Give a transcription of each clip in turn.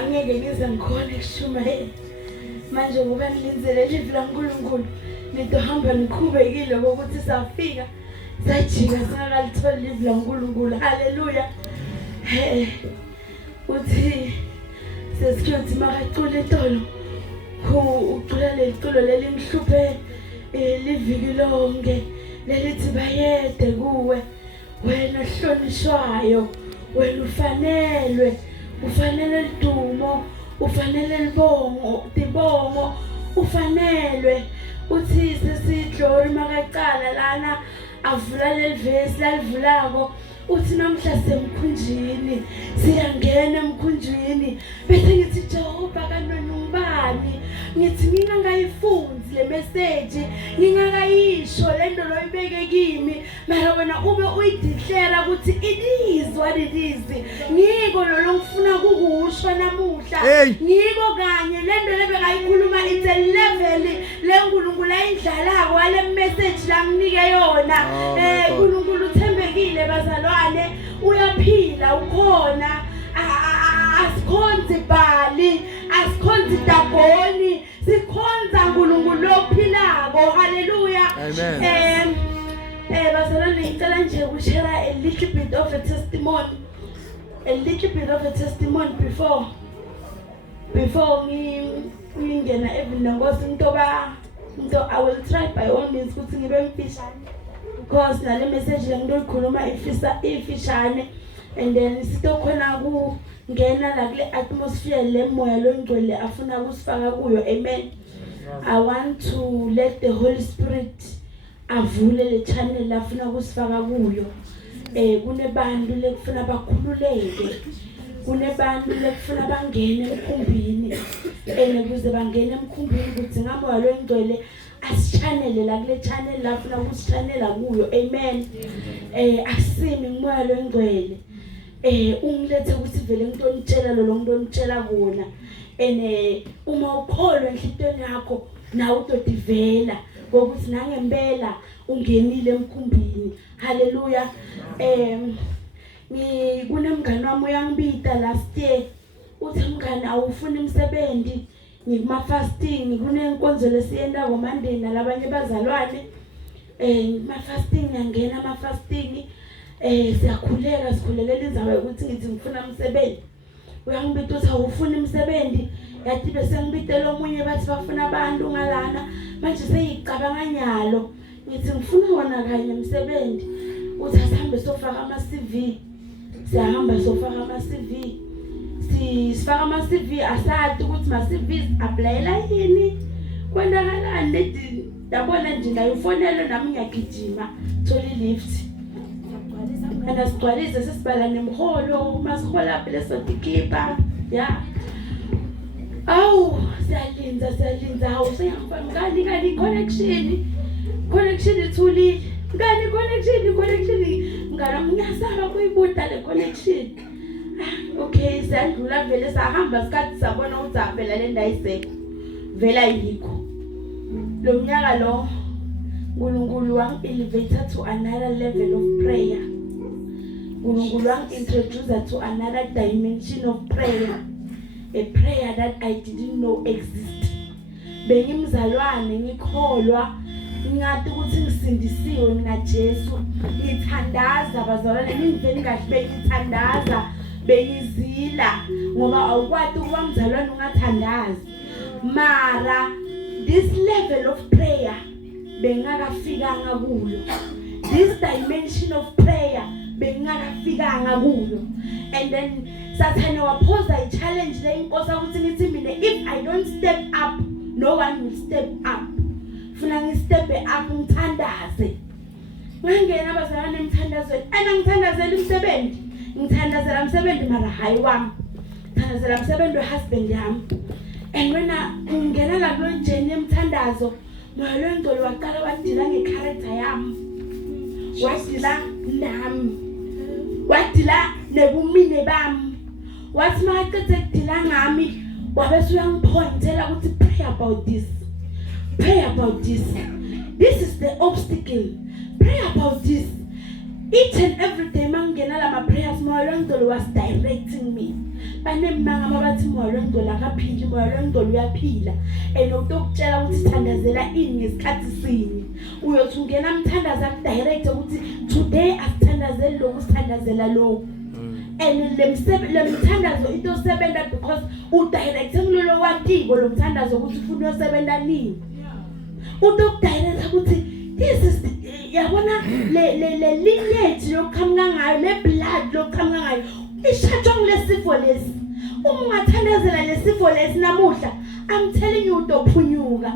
angeke ngize ngikhona ekushumayela manje ngoba nilenzele live laNkulunkulu nidohamba nikhubekile ukuthi safika sajika singakalithola live laNkulunkulu. Haleluya. Uthi sesikuthi makacula itolo ucula leculo lelimhluphe liviki lonke lelithi bayede kuwe wena hlonishwayo wena ufanele idumo ufanele tibongo ufanelwe. Uthi sesidlori makacala lana avula lelivesi lalivulako uthi namhla semkhunjini siyangena emkhunjini bese ngithi Jehova kanonubani ngithi ngingayifunzi le message ngingakayisho lento loyibeke kimi mara wena ube uyideclare ukuthi it is what it is. Ngiko lo ngifuna kukusho namuhla ngiko kanye lento lebekayikhuluma it's a level leNkulunkulu ayidlalako wale message la nginike yona. uNkulunkulu uthembekile bazalwane uyaphila ukhona asikhonzi bali asikhonzi dagoni sikhonza uNkulunkulu ophilako. Haleluya. Amen. Bazalwane ngicela nje ukushare a little bit of a testimony before ngingena evini ngoba into I will try by all means ukuthi ngibe mfishane because nale message lengikhuluma ifishane and then sitokhona kungena la kule atmosphere le moya longcwele afuna kusifaka kuyo. Amen. I want to let the Holy Spirit avule le channel afuna kusifaka kuyo. Kunebantu lekufuna bakhululeke, kunebantu lekufuna bangene emkhumbini ukuze bangene emkhumbini ukuthi ngamoya longcwele asichanele la kule channel lafuna ukusichanela kuyo. Amen. Asimi ngimoya longcwele ungilethe ukuthi vele ngitonitshela lo ngitonitshela kona uma ukholwa enhlitweni yakho nawe utodivela ngokuthi nangempela ungenile emkhumbini. Haleluya. Kunemngane wami uyangibita last year uthi mngane awufuni umsebenzi ngikuma fasting kunenkonzo lesiyenda ngoMonday nalabanye bazalwane ma fasting ngiyangena ama fasting sikhulelela indzawo ukuthi ngithi ngifuna umsebenzi uyangibita uthi awufuni umsebenzi yathi bese ngibitela omunye bathi bafuna abantu ngalana manje seyicabanga nyalo ngithi ngifuna wona kanye umsebenzi uthi asihambe sofaka ama CV sihamba sofaka ama CV sifaka ama CV asathi ukuthi ma CVs applyela yini kwenakalani ledi yabona nje ngayifonela nami ngiyagijima tholi lift anasigcwalise sesibala nemholo masihola leso dikipa ya siyalinza hawu sengifana ngani connection ithuli ngani connection ngara ngiyasaba kuyibuta le connection. Okay siyadlula vele sahamba sikhathi sabona ukuthi avela le ndayiseko vela yikho lo mnyaka lo uNkulunkulu wang elevator to another level of prayer. uNkulunkulu wang introduce to another dimension of prayer, a prayer that I didn't know exist. Bengimzalwane ngikholwa ngathi ukuthi ngisindisiwe mina Jesu ngithandaza bazalwane ngiveni kahle ngithandaza bengizila ngoba awukwazi ukuba mzalwane ungathandazi mara this level of prayer bengakafikanga kuyo, this dimension of prayer bengakafikanga kuyo. And then Satan waphosa a challenge le inkosi ukuthi ngithi mina if I don't step up no one will step up. Funa ngistep up ngithandaze ngangena abazalwane emthandazweni ngithandazela umsebenzi ngithandazela umsebenzi mara hayi wami ngithandazela umsebenzi wehusband yami. And wena ngena la kulo njeni emthandazo moya longcwele waqala wadila ngecharacter yami, wadila nami, wadila nebumine bami, wathi maqedze kudila ngami wabese uyangiphointela ukuthi pray about this. Pray about this. This is the obstacle. Pray about this. Each and every day mangena la my prayers moya longcwele was directing me. banemanga abathi moya lengcolo akaphili moya lengcolo uyaphila ukutokutshela ukuthi sithandazela ini ngesikhathi sinye uyothi ungena mthandaza direct ukuthi today asithandazeli lokhu sithandazela lokhu lemthandazo into osebenza because udirect ngilolo watiko lomthandazo ukuthi ufuna uyosebenza nini utokudirect ukuthi this is yabona le lineage lokuqhamuka ngayo le blood lokuqhamuka ngayo ishajwa ngilesifo lesi uma ungathandazela lesifo lesi namuhla I'm telling you utophunyuka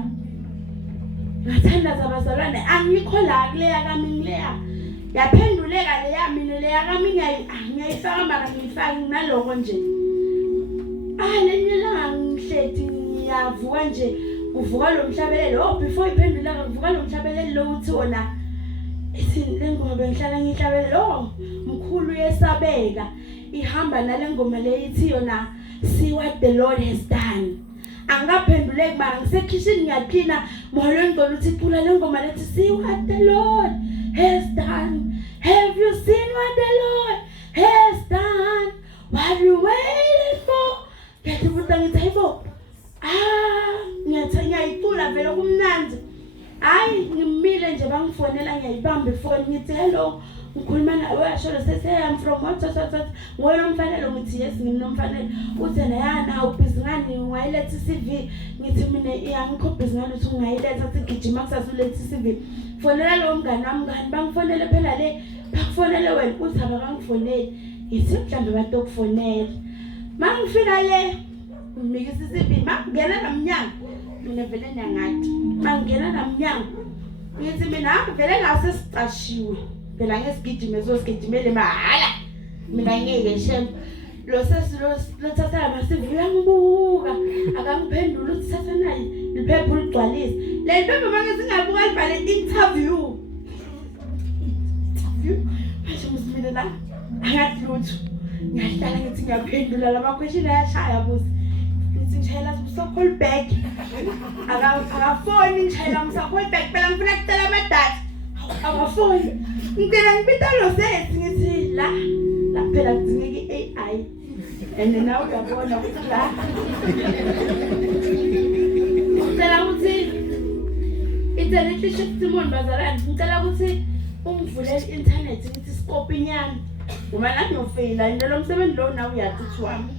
ngathandaza abazalwane angikho la kuleya kami ngileya yaphenduleka leya mina leya kami ngiyayifaka mara ngiyifaki naloko nje lenyela ngihleti ngiyavuka nje kuvuka lo mhlabelelo before iphenduleka kuvuka lo mhlabelelo uthi wona isini lengoma bengihlala ngihlabelelo mkhulu yesabeka ihamba nalengoma leyithi yona see what the Lord has done angaphenduleki mara ngisekhishini ngiyaphina moya lengcolo uthi cula lengoma lethi see what the Lord has done. Have you seen what the Lord has done? What you waiting for? Get the foot on the table. Ngiyayicula vele kumnandi. Hayi ngimile nje bangifonela ngiyayibamba ifoni ngithi hello ngikhuluma nawe asholo sethi I'm from what ngoyena umfanele ngithi yes nginomfanele uthi yana ubhizi ngani ungayiletha CV ngithi mina iyangikho bhizi ngani uthi ungayiletha sigijima kusasuletha CV fonela lo mngani wami ngani bangifonele phela le bakufonele wena uthi abakangifoneli ngithi mhlambe batokufonela mangifika le ngimikisa CV mangena namnyango mina vele nyangathi mangena namnyango ngithi mina vele ngasesicashiwe phela ngesigijime zosigijimele mahala mina ngeke shem lo thatha amasivi uyangibuka akangiphendula uthi thatha nayi liphepha uligcwalise le ntombi manje singabuka libhale interview manje musimile la angathi lutho ngiyahlala ngithi ngiyaphendula lama question ayashaya busi ngithi ngishayela so call back akafoni ngishayela ngisa call back phela ngifuna kucela amadata akafoni ngicela ngibita lo sethi ngithi la phela kudingeka AI and now uyabona ukuthi la ngicela ukuthi internet Simon bazalwane ngicela ukuthi ungivulele internet ngithi scope inyana uma nami ngiyofeyila into lo msebenzi lo nawe uyathi wami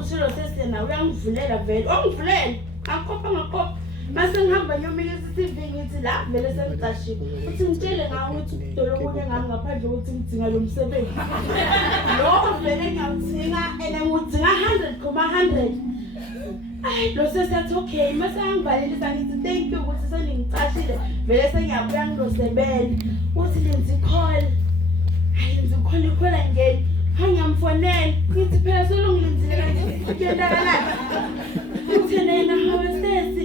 usilo sesena uyangivulela vele ongivulele akopha mase ngihamba ngiyomikisa CV ngithi la vele sengicashiwe uthi ngitshele ngawo ukuthi udolo kunye ngami ngaphandle ukuthi ngidinga lo msebenzi lo vele ngiyawudinga and ngidinga 100,100 lo sesathi okay mase angivalelisa ngithi thank you ukuthi seningicashile vele sengiyabuya ngilosebele uthi lenzi call ikhola ngene ngiyamfonela ngithi phela solongilenzile kanti kuyendakalani uthi nena hawasesi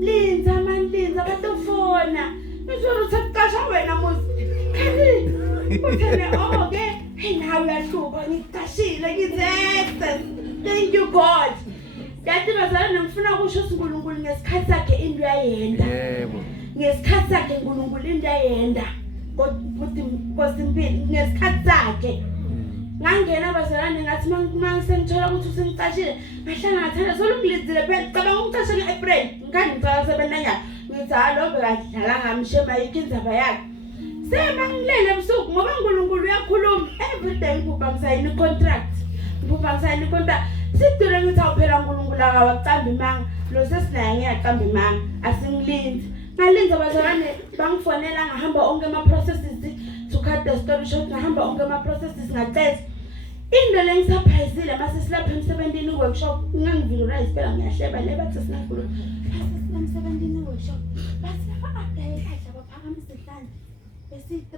linza batofona ngizolo uthaqasha wena muzi kanti uthene okay hey nawe uyahluka ngicashile ngithi thank you God yathi bazalwane ngifuna ukusho uNkulunkulu ngesikhathi sakhe into yayenda yebo ngesikhathi sakhe uNkulunkulu into yayenda kodwa kosimpili ngesikhathi sakhe ngangena bazalwane ngathi mangisengithola ukuthi usengicashile ngahlanga ngathanda solungilizile phela cabanga ukucasha ngeApril ngani ngicela sebenzanya ngithi halo bekadlala ngamshema ikindzaba yakhe semangilele ebusuku ngoba uNkulunkulu uyakhuluma everyday ngibhubha ngisayini contract sidure ngithi awuphela uNkulunkulu akawacamba imanga lo sesinaye ngiyacamba imanga asingilinzi ngalinza bazalwane bangifonela ngahamba onke ama processes to cut the story short ngahamba onke ama processes ngacetha into lengisurprisile mase silapha emsebenzini workshop ngangivisualize phela ngiyahleba le bathi sinakhuluma emsebenzini workshop basi lapha update kahle baphakamisa isandla besi3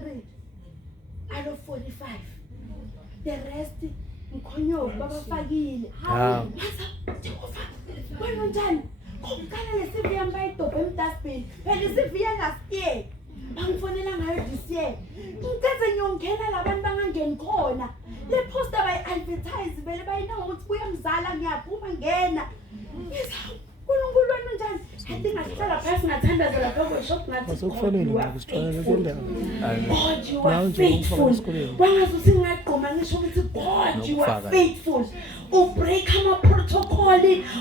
out of 45 the rest ngikhonyoka babafakile hawu wena njani ngokukala lesivi yami bayidobhe emdustbin phela isivi yangastiye bangifonela ngayo this year ngithethe ngiyongena labantu bangangeni khona le poster bayi-advertise vele bayina ngokuthi kuyamzala ngiyaphuma ngena uNkulunkulu wenu njani I think ngasihlala phasi ngathandazela lapha kweshop ngathi God you are faithful. Wangazuthi ngaqoma ngisho ukuthi God you are faithful. Ubreak ama-protocol,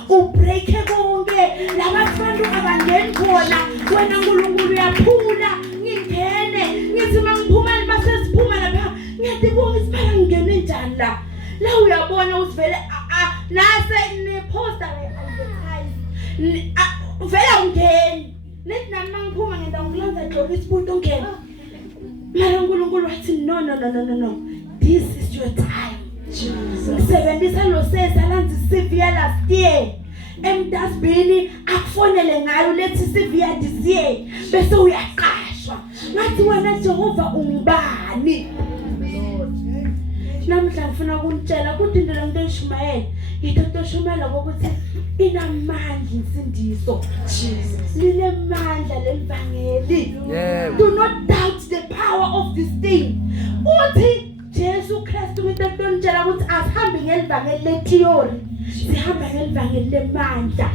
ubreak konke labantu abangeni khona wena nkulunkulu uyaphula ngingene ngithi mangiphuma basesiphuma lapha ngiyathi bongisiphala ngingene njani la uyabona usivele nase neposta advertise vela ungeni nethi nami mangiphuma ngenda ngilanza Job isibuto ungena mara uNkulunkulu wathi no this is your time. Ngisebenzisa lo sesalanza CV last year emdasbini akufonele ngayo lethi CV this year bese uyaqashwa ngathi wena Jehova ungibani. Namhla ngifuna ukunitshela ukuthi indlela ngento eShumayela ngithatha uShumayela ukuthi inamandla insindiso linemandla lelivangeli. Do not doubt the power of this thing. Uthi Jesu Kristu ngitantshela ukuthi asihambe ngelivangeli letheory sihamba ngelivangeli lemandla.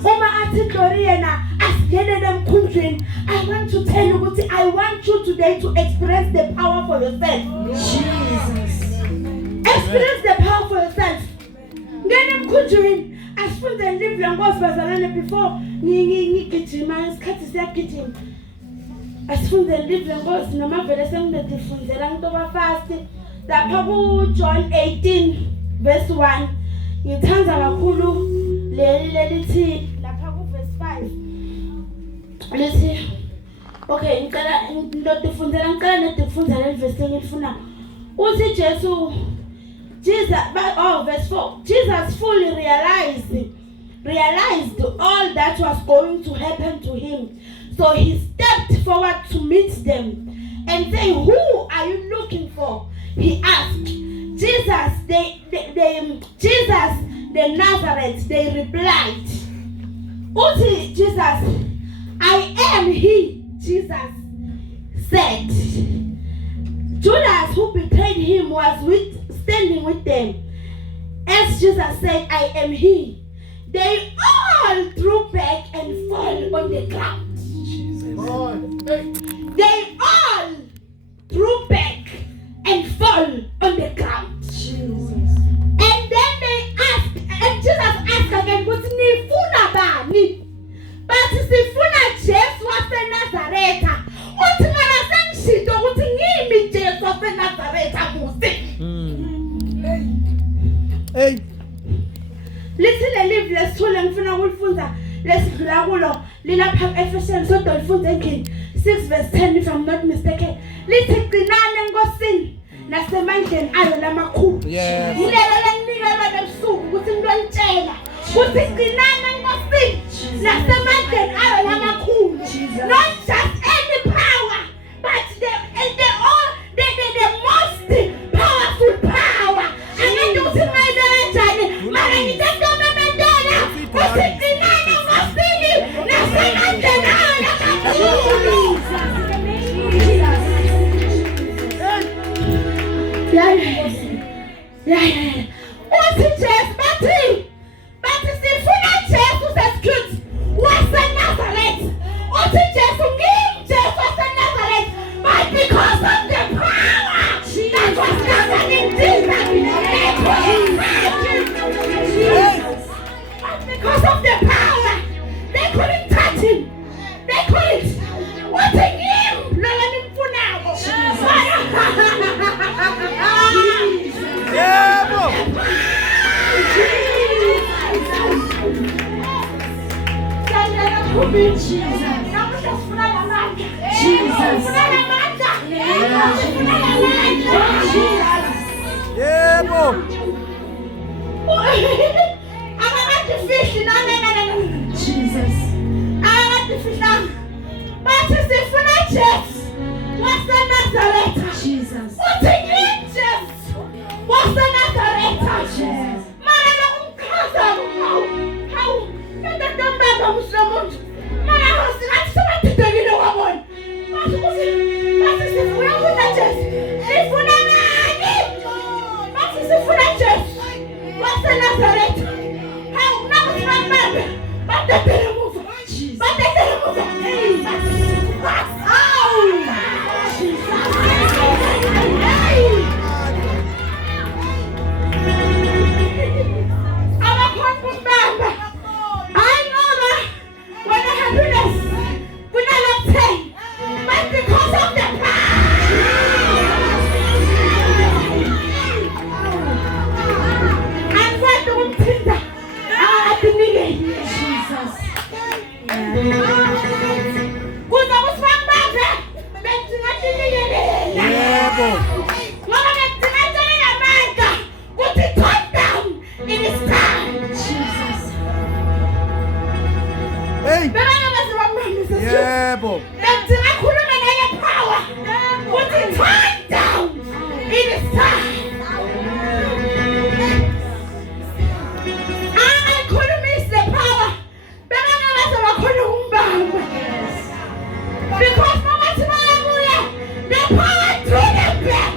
Uma athi glory yena asingenele emkhunjweni, I want to tell you ukuthi I want you today to experience the power for yourself. Jesus. Experience the power for yourself. Ngene emkhunjweni asifunde live langosi bazalane before ngigijima isikhathi siyagijima. Asifunde live langosi noma vele senginefundzela ngitoba fast lapha ku John 18 verse 1 ngithanda kakhulu lelithi lapha ku verse 5 lithi okay ngicela ndotifundzela ngicela nedifundzela verse engifuna uthi verse 4 Jesus fully realized all that was going to happen to him. So he stepped forward to meet them and say, "Who are you looking for?" He asked. Jesus the Nazareth, they replied. Uthi Jesus, "I am he," Jesus said. Judas, who betrayed him, was standing with them. As Jesus said, "I am he," they all drew back and fell on the ground. They all drew back and fell on the ground. Jesus. And then they asked, and Jesus asked again, "Kuthi nifuna bani?" Bathi sifuna Jesu waseNazaretha. Uthi mina sengishilo ukuthi ngimi Jesu waseNazaretha musi. Hey. Lithi lelive lesithule ngifuna ukulifunda lesidlula kulo lilapha eEphesians sodwa lifunde endlini 6 verse 10 if I'm not mistaken. Lithi qinani enkosini nasemandleni ayo lamakhulu. Yilelo leninikela lebusuku ukuthi into olitshela ukuthi qinani enkosini nasemandleni ayo lamakhulu. Not just any power but the most powerful power. Angathi uthi mayidela njani mara ngithatha memendela ukuthi qinani enkosini nasemandleni ayo lamakhulu. Yeah. Uthi Jesu bathi sifuna Jesu sesikhuthu waseNazaretha. Uthi Jesu ngimi Jesu waseNazaretha, but because of the power that was governing Jesus, but because of the power they couldn't touch him. They couldn't. Uthi ngimi lo nimfunako. Kuza kusibambaze. Betsingatiliyelele. Yebo. Ngoba betsingathelela amandla. Kuthi turn down. It is time. Jesus. Hey. Bebana basibambaze. Yebo. Betsingakhuluma naye power. Kuthi turn down. It is time. Because no matter where the power threw them back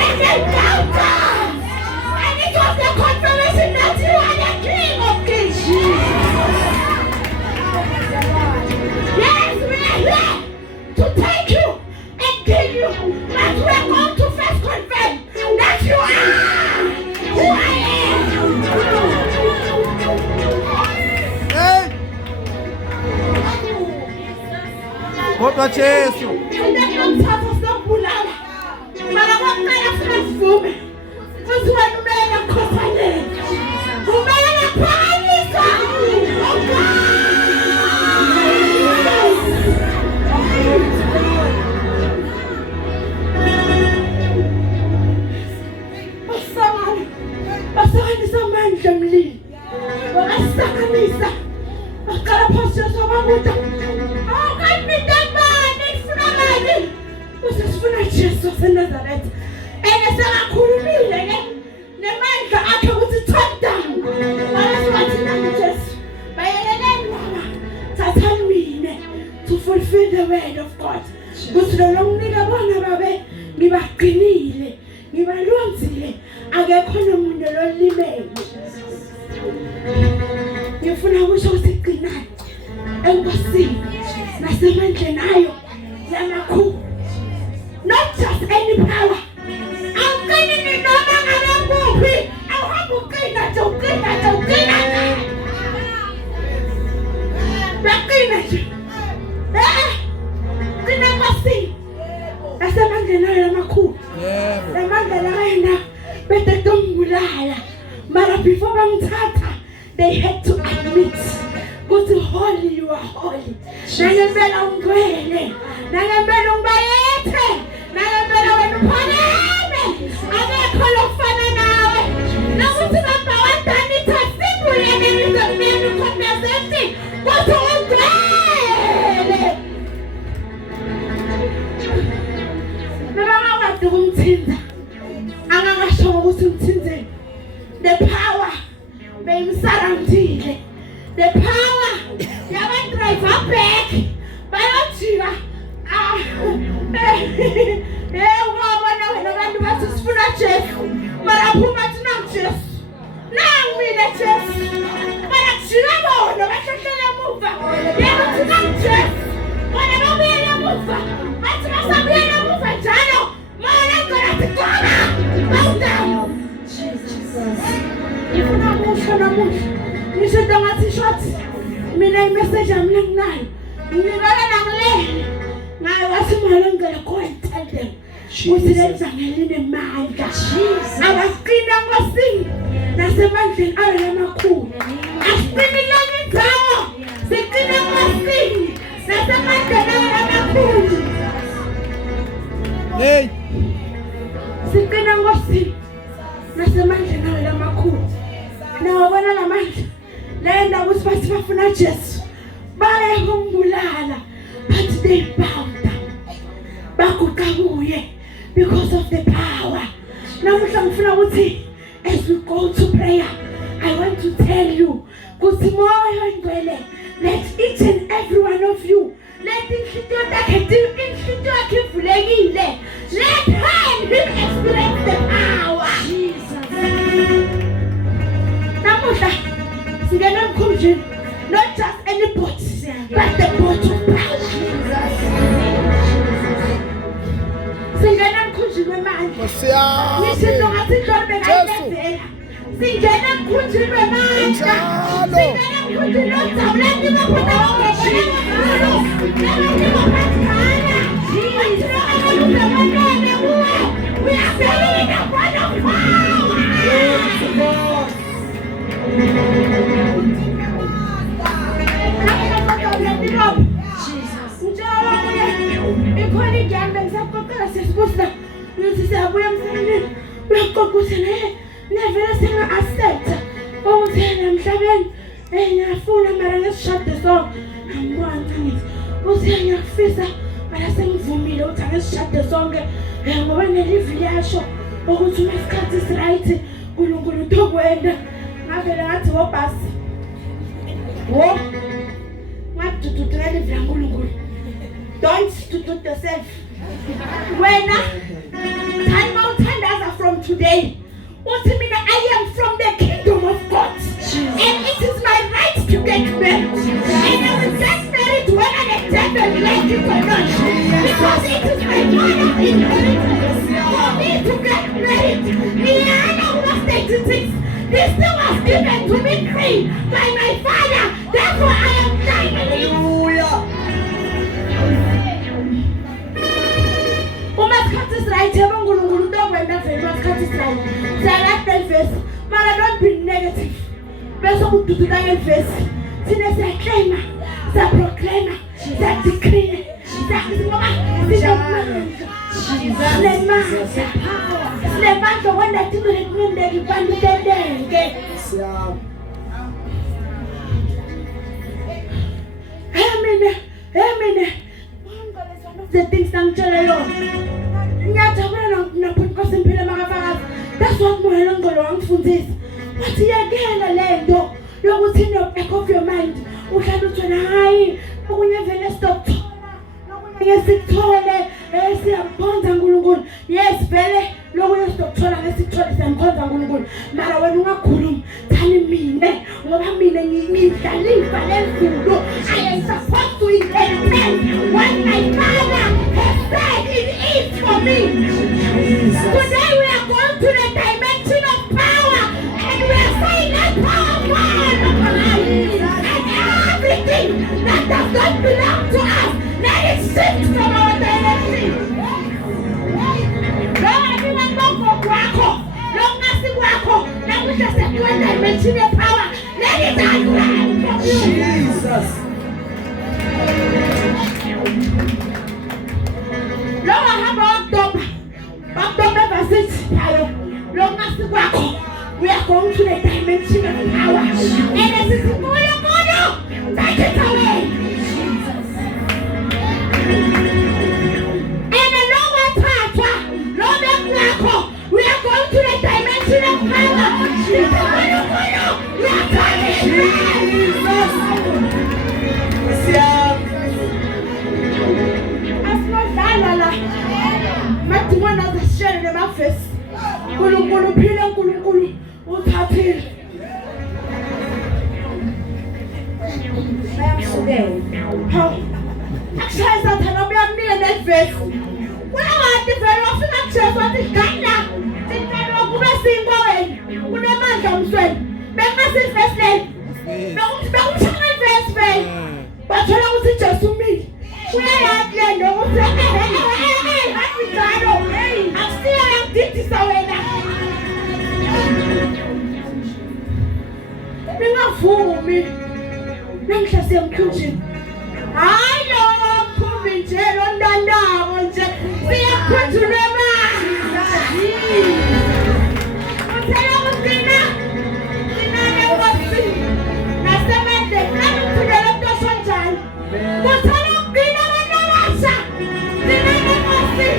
and they bowed down. And it was the confirmation that you are the King of Kings. Yes, we are here to take you and kill you. But we are going to first confirm that you are who I am. Hey. Kodwa Jesu. Ndakuthatha sokubulala. Mara kwaqala funa sivume. Futhi wena umele ngkhothalele. Umele ngaphakamisa. Basakanisa amandla emlini. Basakanisa. Baqala phasi sobabuda. Usifuna Jesu waseNazaretha. Esekakhulumile ke nemandla akhe ukuthi turn down. Bathi nami Jesu. Bayeleleni baba. Thathani mina to fulfill the word of God. Kuthi lo ngikunika bona babe ngibaqinile. Ngibalonzile. Akekho nomuntu lolimele. Ngifuna ukusho ukuthi qinani. Enkosini nasemandleni ayo yamakhulu. Not just any power. I'm going to know that I'm going to have to clean that. That's a man that I'm a cool. The man that I know, but they don't lie. But before I'm tata, they had to admit. Go to holy, you are holy. Nangembela ungwele. Nangembela ungbayethe. Nangembela wena uphaleme. Akekho lofana nawe. Nokuthi baba wadani thasibule nemizameni kondezethi. Kuthi ungwele. Nabanga kade kumthinda. Angangasho ukuthi umthindeni. The power beyimsarandile. The power, you haven't drive her back. Bayotira. Abantu basifuna Jesu. Mara phuma thina Jesu. Nangwile Jesu. Mara kujika bona bahlehlele emuva. Yena thina Jesu. Bona babuyele emuva. Bathi basabuyele emuva njalo. Mara ngona tikona. Bow down. Jesus. Ifuna ukusho namuhla. Ngisho ngathi short mina imessage yami nginayo ngibala nangile ngayo wasimalo ngicela go and tell them ukuthi lenza ngeline amandla abaqina ngosini nasemandleni ayo lamakhulu asiqinileni indawo siqina ngosini nasemandleni ayo lamakhulu hey siqina ngosini nasemandleni ayo lamakhulu nawo bona lamandla lenda ukuthi bathi bafuna Jesu baye kumbulala but they bowed down baguqa kuye because of the power. Namuhla ngifuna ukuthi as we go to prayer I want to tell you ukuthi moya ngcwele let each and every one of you let inhliziyo yakhe ivulekile let her and him experience the power. Jesus. Namuhla singena emkhunjini not just any boat but the boat of power. Singena emkhunjini wemandla nisho ngathi intombi ngayenzela singena emkhunjini wemandla singena emkhunjini ojabuleni baphuma we are feeling the fire of power. ukuthi nevele senga-accepta ukuthi emhlabeni ngiyafuna mara ngesishade sonke angibona ngithi uthi ngiyakufisa mara sengivumile ukuthi angesishade sonke ngoba nelivi liyasho ukuthi uma isikhathi is-right uNkulunkulu utokwenda ngavele ngathi wobhasi wo ngadududu ngelivi laNkulunkulu don't dududu yourself wena time awuthandaza from today uthi mina I am from the kingdom of God and it is my right to get married and I will get married whether the devil like it or not because it is my father's inheritance for me to get married. Liana was 86. This thing was given to me free by my father. Therefore I am claiming it. Isikhathi is-right yebo uNkulunkulu utokwenda vele isikhathi is-right siyalapha elivesi mara don't be negative bese ududuka ngelivesi thina siyaclaima siyaproclaima siyadecree ngoba sinemandla okwenda into lekumendeka ibaluleke Emine the things ngitshela yona ngiyajabula naphonkosi impilo makafakazi that's what moya ngolo wangifundisa wathi yakela lento yokuthi in your back of your mind uhlala uthona hayi okunye vele stop nokunye ngesithole siyamkhonza uNkulunkulu yes vele lokunye stokuthola ngesithole siyamkhonza uNkulunkulu mara wena ungakhuluma thani mine ngoba mina ngidlaliva lezulu I am supposed to inherit what my father has said it is for me. Today we are going to the dimension of power and we are saying that power God and everything that does not belong to us, let it shift from our direction. Don't everyone go for guaco. Don't ask the guaco. Now we just have to dimension of power. Let it unravel from you. Jesus. Long I have October verse 6. Long as the guaco. We are going to the dimension of power. And as it's more, take it away. And the lower part, lower guaco. We are going to the dimension of power. We are coming. Mathi wona zasishele nemafesi uNkulunkulu phila uNkulunkulu uthaphile bayamsukela hawu akushayisa thana uyamile nevesi uyawathi vele wafika kujesu wathi gana sicela kube sinkwa wena kunemandla umsweni bengasivesi leyo bekumshaka ivesi vele bathola ukuthi Jesu umile uyayathi yena ukuthi njalo akusiya yamdidisa wena ningavumi namhla siyamkhunjini hayi lo mkhumbi nje lo ntandabo nje siyakhunjulwe manje uthela kuthina sinane ukwasi nasemende kanuthulele mntosho njalo kuthela ukubina abantu abasha sinane ukwasi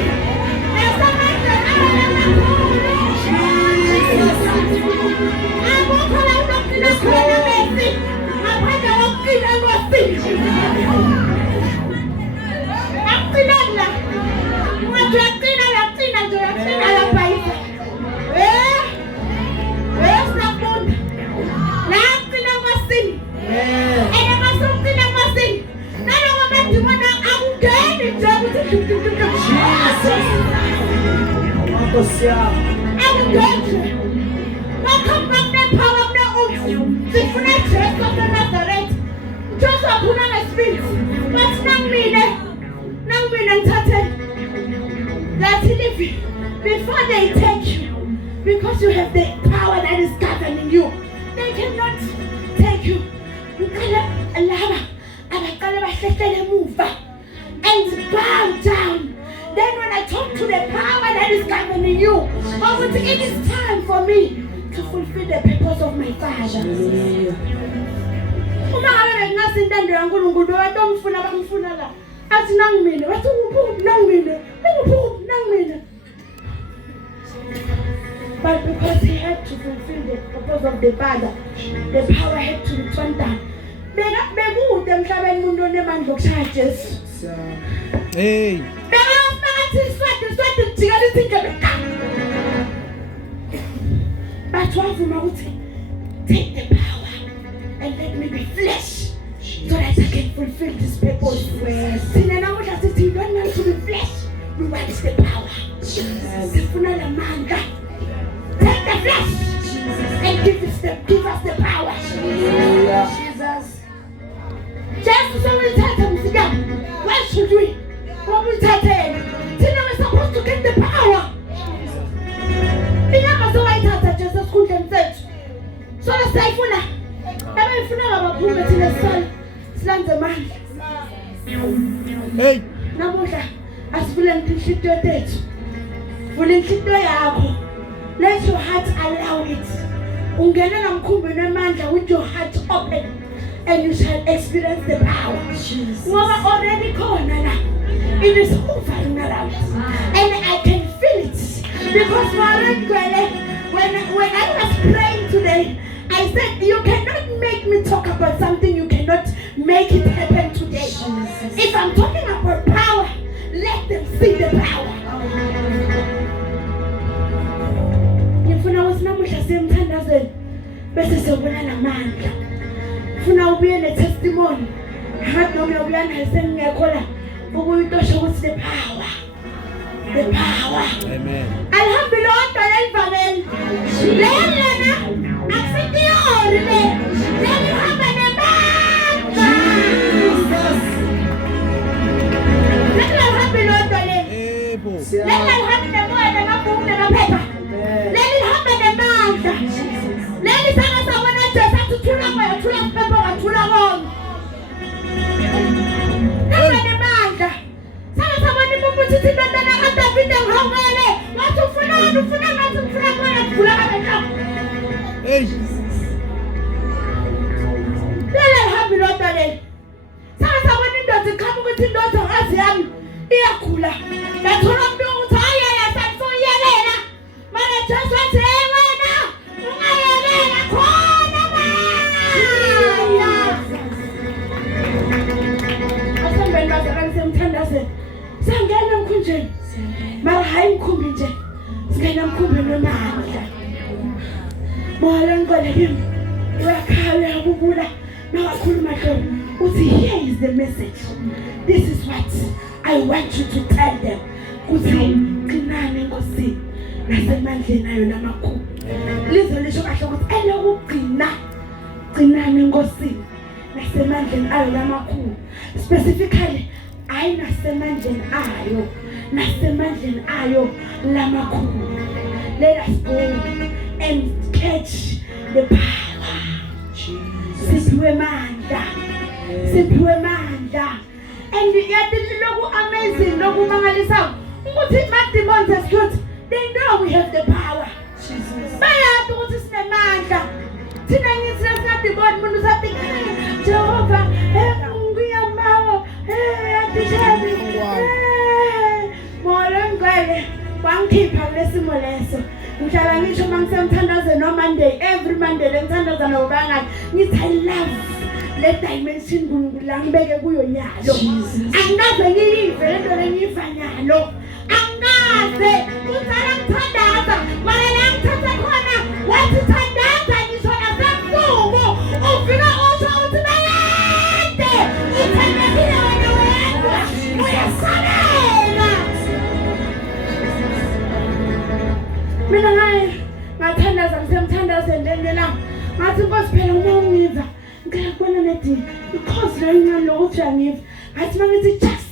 welcome back the power of the oath. Sifuna Jesu of Nazareth. Just upon the spirit. But nang mine ngithathe. That's living. Before they take you, because you have the power that is governing you, they cannot take you. You cannot allow and bow down. Then when I talk to the power that is governing you, it is time for me to fulfill the purpose of my Father. Uma ngabe ngingasintando yaNkulunkulu watomfuna bamfuna la. Athi nangimina, wathi uphi nangimina, uphi nangimina. But because he had to fulfill the purpose of the Father, the power had to return down. Bekude emhlabeni umuntu onemandla okushaya Jesu. Hey. Swati jika lithi but wavuma ukuthi take the power and let me be flesh so that I can fulfill this purpose. Sina namuhla sithi we don't want to be flesh, we want the power. Sifuna la manga. Take the flesh and give us the power. Jesus. Jesus so we tell mfika. Where should we? What we tell him? We're supposed to get the power. Inyama zoyithatha Jesus esikhundleni sethu. So lesayifuna. Bayifuna ngabaphume thina sisala. Silanze amandla. Hey. Namuhla asivule inhliziyo yethu. Vula inhliziyo yakho. Let your heart allow it. Ungena namkhumbeni amandla with your heart open and you shall experience the power. Ngoba already khona la. It is hovering around and I can feel it because when I was praying today, I said you cannot make me talk about something you cannot make it happen today. If I'm talking about power, let them see the power. Ngifuna ukuthi namuhla semthandazweni bese sobona namandla. Ngifuna ubuye netestimony. Hathi noma uyabuyana esengekho la. The power. The power. Amen. Alhamdulillah, Alhamdulillah. Hey. Here is the message. This is what I want you to tell them. Specifically, I let us go and catch the power. Siphiwe manda. And yathi lokhu amazing lokhu mangalisayo ukuthi ma demons esikuthi they know we have the power. Bayathi ukuthi sinemandla. Thina ngithi sina demon umuntu usathi Jehova ngiyamawo yathi mora ngale wangikhipha lesimo leso. Ngihlala ngisho mangisemthandaze no Monday every Monday lenthandaza nobangani ngithi I love let dimension ngibeke kuyo nyalo angikaze ngiyive lento lenyiva nyalo angikaze uthanda ngithandaza mara la ngithatha khona wathi thandaza ngisho nasemfumo ufika usho uthi bayade uthandekile wena wedwa uyasalela mina ngathandaza ngisemthandaze ndendela ngathi Nkosi phela uma ungiva ngiyabona nethi because lenyana lokuthi angive ngathi mangithi just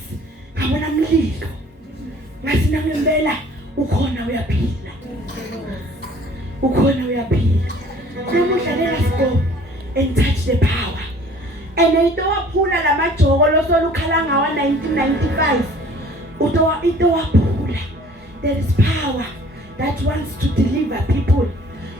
ngabona umlilo ngathi nangempela ukhona uyaphila namuhla let us go and touch the power and into waphula lamajoko losolukhala ngawa 1995 into waphula there is power that wants to deliver people.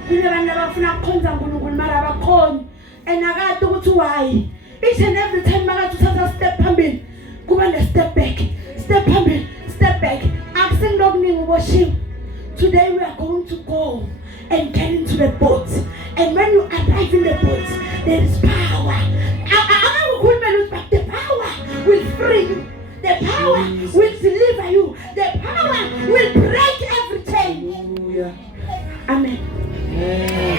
Kunabantu abafuna ukukhonza uNkulunkulu mara abakhoni and akade ukuthi why. Each and every time makathi uthatha step phambili kuba ne step back. Step phambili, step back. Akusengokuningi uboshiwe. Today we are going to go and get into the boat. And when you arrive in the boat, there is power. But the power will free you. The power will deliver you. The power will break every chain. Amen.